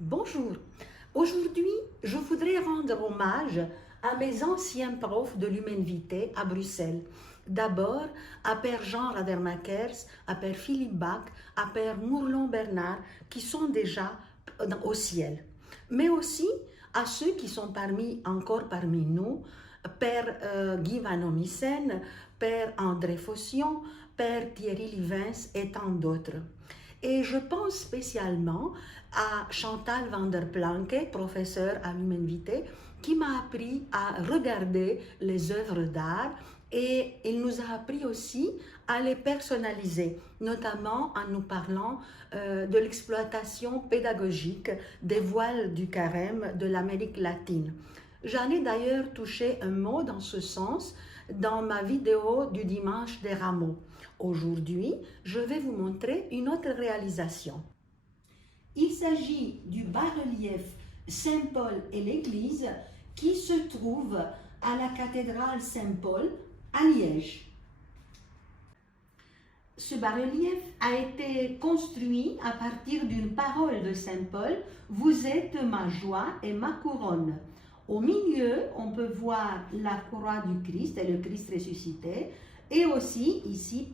Bonjour, aujourd'hui je voudrais rendre hommage à mes anciens profs de l'humanité à Bruxelles. D'abord à Père Jean Radermakers, à Père Philippe Bach, à Père Mourlon-Bernard qui sont déjà au ciel. Mais aussi à ceux qui sont encore parmi nous, Père Guy Van Omissen, Père André Faution, Père Thierry Livens et tant d'autres. Et je pense spécialement à Chantal van der Planke, professeure à l'Humanité, qui m'a appris à regarder les œuvres d'art et il nous a appris aussi à les personnaliser, notamment en nous parlant de l'exploitation pédagogique des voiles du carême de l'Amérique latine. J'en ai d'ailleurs touché un mot dans ce sens dans ma vidéo du dimanche des rameaux. Aujourd'hui, je vais vous montrer une autre réalisation. Il s'agit du bas-relief Saint-Paul et l'Église qui se trouve à la cathédrale Saint-Paul à Liège. Ce bas-relief a été construit à partir d'une parole de Saint-Paul « Vous êtes ma joie et ma couronne ». Au milieu, on peut voir la croix du Christ et le Christ ressuscité, et aussi ici,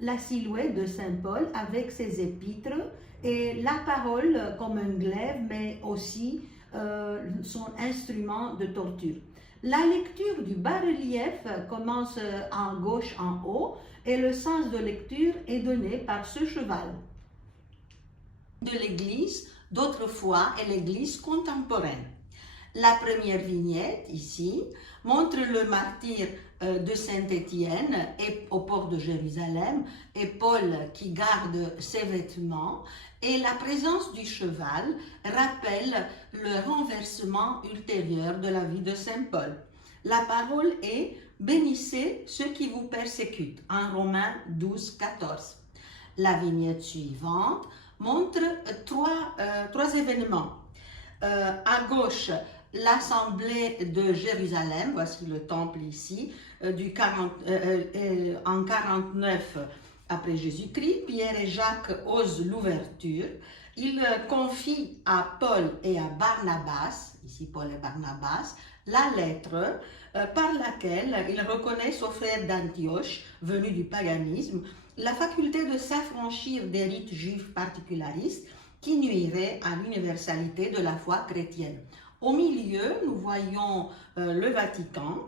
la silhouette de Saint Paul avec ses épîtres et la parole comme un glaive, mais aussi son instrument de torture. La lecture du bas-relief commence en gauche en haut et le sens de lecture est donné par ce cheval. De l'église d'autrefois et l'église contemporaine. La première vignette, ici, montre le martyre de Saint-Étienne au port de Jérusalem et Paul qui garde ses vêtements et la présence du cheval rappelle le renversement ultérieur de la vie de Saint Paul. La parole est « Bénissez ceux qui vous persécutent » en Romains 12, 14. La vignette suivante montre trois événements. À gauche, l'Assemblée de Jérusalem, voici le temple ici, en 49 après Jésus-Christ, Pierre et Jacques osent l'ouverture. Ils confient à Paul et à Barnabas, ici Paul et Barnabas, la lettre par laquelle ils reconnaissent aux frères d'Antioche, venus du paganisme, la faculté de s'affranchir des rites juifs particularistes qui nuiraient à l'universalité de la foi chrétienne. Au milieu, nous voyons le Vatican,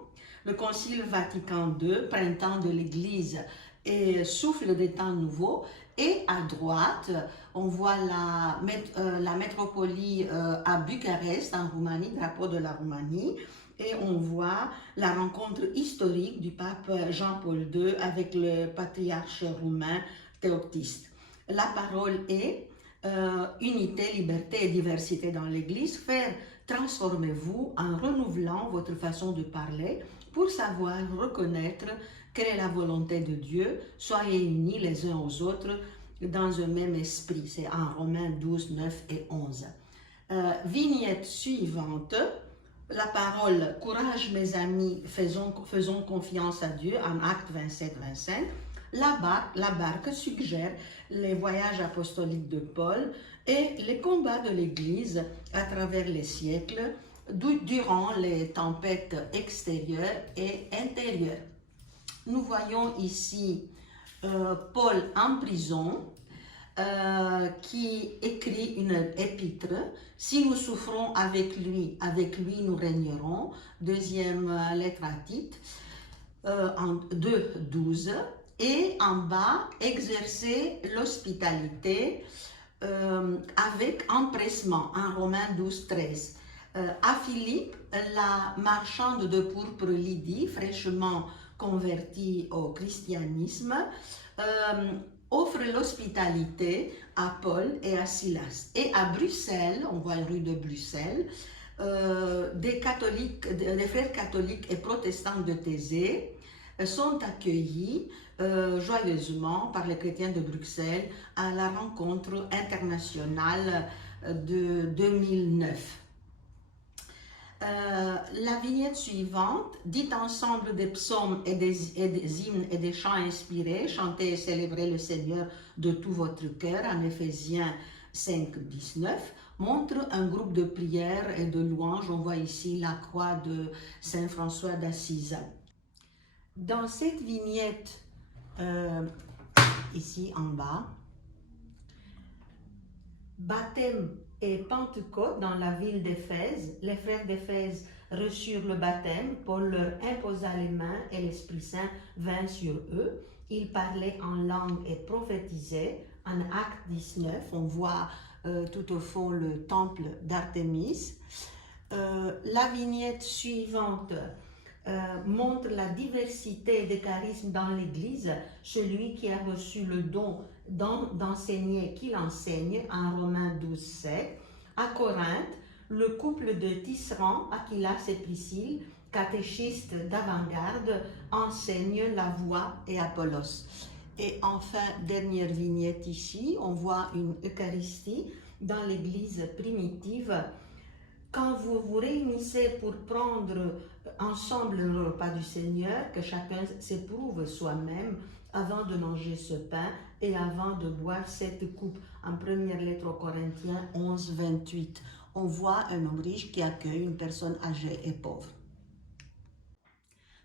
le Concile Vatican II, printemps de l'Église et souffle des temps nouveaux. Et à droite, on voit la métropolie à Bucarest, en Roumanie, drapeau de la Roumanie. Et on voit la rencontre historique du pape Jean-Paul II avec le patriarche roumain Théoctiste. La parole est unité, liberté et diversité dans l'Église. Transformez-vous en renouvelant votre façon de parler pour savoir reconnaître quelle est la volonté de Dieu. Soyez unis les uns aux autres dans un même esprit. C'est en Romains 12, 9 et 11. Vignette suivante. La parole « Courage mes amis, faisons confiance à Dieu » en Actes 27, 25. La barque suggère les voyages apostoliques de Paul et les combats de l'Église à travers les siècles durant les tempêtes extérieures et intérieures. Nous voyons ici Paul en prison qui écrit une épître. Si nous souffrons avec lui nous régnerons. Deuxième lettre à Tite, en 2, 12. Et en bas, exercer l'hospitalité avec empressement, en Romains 12, 13. À Philippe, la marchande de pourpre Lydie, fraîchement convertie au christianisme, offre l'hospitalité à Paul et à Silas. Et à Bruxelles, on voit la rue de Bruxelles, des frères catholiques et protestants de Thésée sont accueillis joyeusement par les chrétiens de Bruxelles à la rencontre internationale de 2009. La vignette suivante dit ensemble des psaumes et des hymnes et des chants inspirés, chantez et célébrez le Seigneur de tout votre cœur, en Éphésiens 5-19 montre un groupe de prières et de louanges. On voit ici la croix de Saint François d'Assise. Dans cette vignette, ici en bas, baptême et Pentecôte dans la ville d'Éphèse. Les frères d'Éphèse reçurent le baptême, Paul leur imposa les mains et l'Esprit Saint vint sur eux. Ils parlaient en langue et prophétisaient. En Acte 19, on voit tout au fond le temple d'Artémis. La vignette suivante montre la diversité des charismes dans l'Église. Celui qui a reçu le don d'enseigner, qu'il enseigne, en Romains 12, 7. À Corinthe, le couple de tisserands, Aquilas et Priscille, catéchistes d'avant-garde, enseignent la voie et Apollos. Et enfin, dernière vignette ici, on voit une Eucharistie dans l'Église primitive. Quand vous vous réunissez pour prendre ensemble le repas du Seigneur, que chacun s'éprouve soi-même avant de manger ce pain et avant de boire cette coupe. En première lettre aux Corinthiens 11, 28, on voit un homme riche qui accueille une personne âgée et pauvre.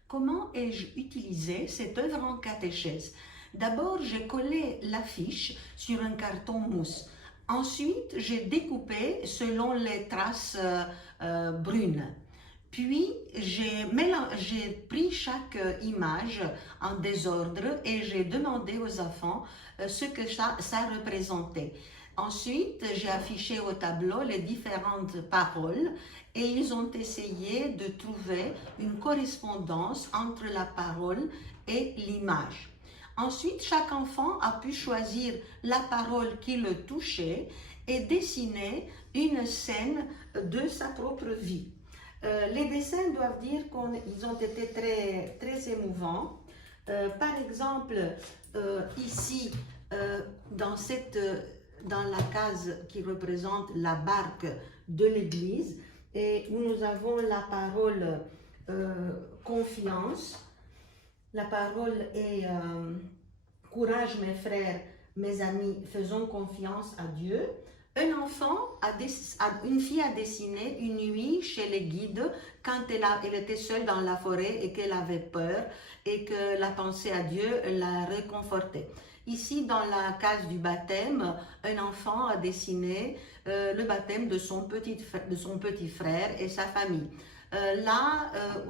Comment ai-je utilisé cette œuvre en catéchèse? D'abord, j'ai collé l'affiche sur un carton mousse. Ensuite, j'ai découpé selon les traces brunes. Puis, j'ai pris chaque image en désordre et j'ai demandé aux enfants ce que ça représentait. Ensuite, j'ai affiché au tableau les différentes paroles et ils ont essayé de trouver une correspondance entre la parole et l'image. Ensuite, chaque enfant a pu choisir la parole qui le touchait et dessiner une scène de sa propre vie. Les dessins doivent dire qu'ils ont été très, très émouvants. Par exemple, ici, dans la case qui représente la barque de l'église, et où nous avons la parole confiance. La parole est courage mes frères, mes amis, faisons confiance à Dieu. Une fille a dessiné une nuit chez les guides quand elle était seule dans la forêt et qu'elle avait peur et que la pensée à Dieu la réconfortait. Ici, dans la case du baptême, un enfant a dessiné le baptême de son petit frère et sa famille.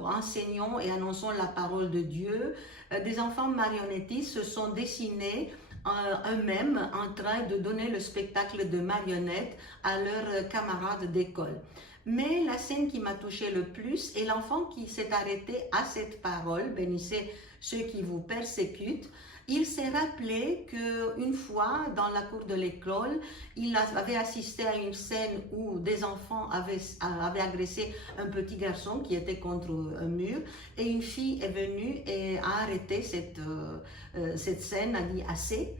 Enseignons et annonçons la parole de Dieu. Des enfants marionnettistes se sont dessinés eux-mêmes en train de donner le spectacle de marionnettes à leurs camarades d'école. Mais la scène qui m'a touchée le plus est l'enfant qui s'est arrêté à cette parole, « Bénissez ceux qui vous persécutent ». Il s'est rappelé qu'une fois, dans la cour de l'école, il avait assisté à une scène où des enfants avaient agressé un petit garçon qui était contre un mur et une fille est venue et a arrêté cette scène, a dit assez.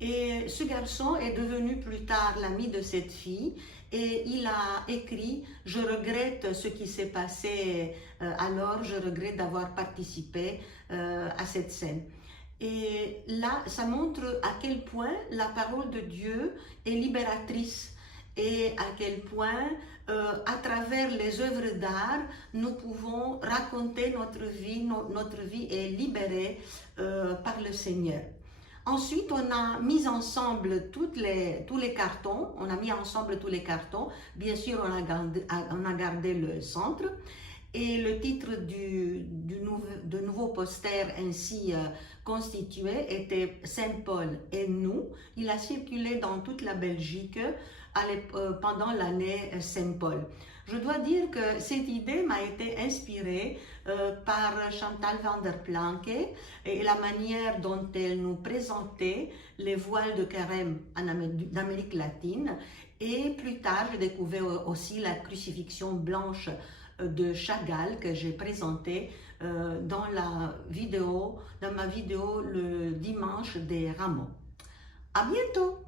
Et ce garçon est devenu plus tard l'ami de cette fille et il a écrit « Je regrette ce qui s'est passé alors, je regrette d'avoir participé à cette scène ». Et là, ça montre à quel point la parole de Dieu est libératrice et à quel point, à travers les œuvres d'art, nous pouvons raconter notre vie. Notre vie est libérée par le Seigneur. Ensuite, on a mis ensemble tous les cartons. On a mis ensemble tous les cartons. Bien sûr, on a gardé le centre. Et le titre de nouveau poster ainsi constitué était Saint Paul et nous. Il a circulé dans toute la Belgique pendant l'année Saint Paul. Je dois dire que cette idée m'a été inspirée par Chantal van der Planke et la manière dont elle nous présentait les voiles de carême d'Amérique latine. Et plus tard, j'ai découvert aussi la crucifixion blanche de Chagall que j'ai présenté dans ma vidéo le dimanche des Rameaux. À bientôt!